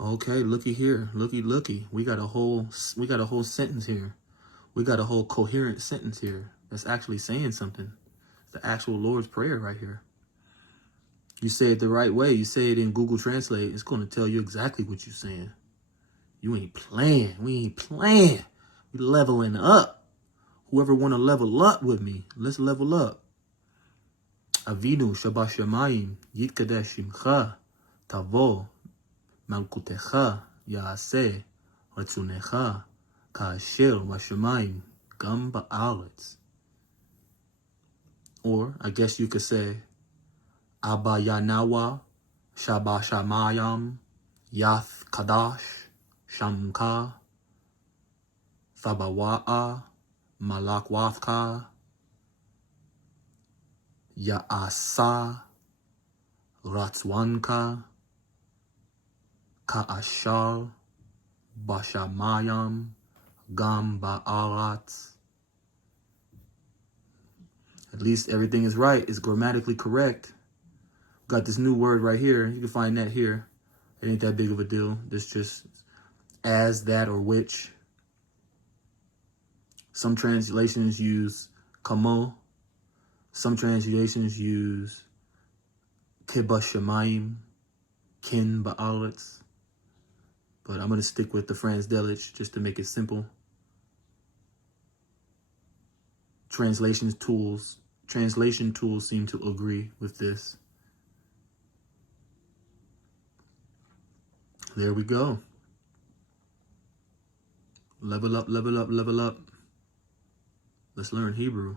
Okay, looky here. Looky. We got a whole sentence here. We got a whole coherent sentence here that's actually saying something. The actual Lord's Prayer right here. You say it the right way. You say it in Google Translate. It's going to tell you exactly what you're saying. You ain't playing. We ain't playing. We leveling up. Whoever want to level up with me, let's level up. Avinu Shabashamayim Yitkadesh Shimcha Tavo Malkutecha Yaaseh Ratzunecha Kaasher Vashamayim Gam Ba'aretz. Or I guess you could say Abba Yanawa Shabashamayam Yath Kadash Shamka Thabawa'a Malakwafka Ya'asa Ratzwanka Ka'ashar Bashamayam Gam Ba'aratz. At least everything is right. It's grammatically correct. Got this new word right here. You can find that here. It ain't that big of a deal. This just as, that, or which. Some translations use kamo. Some translations use keba shamayim, kin ba'aretz. But I'm going to stick with the Franz Delitzsch just to make it simple. Translation tools seem to agree with this. There we go. Level up, level up, level up. Let's learn Hebrew.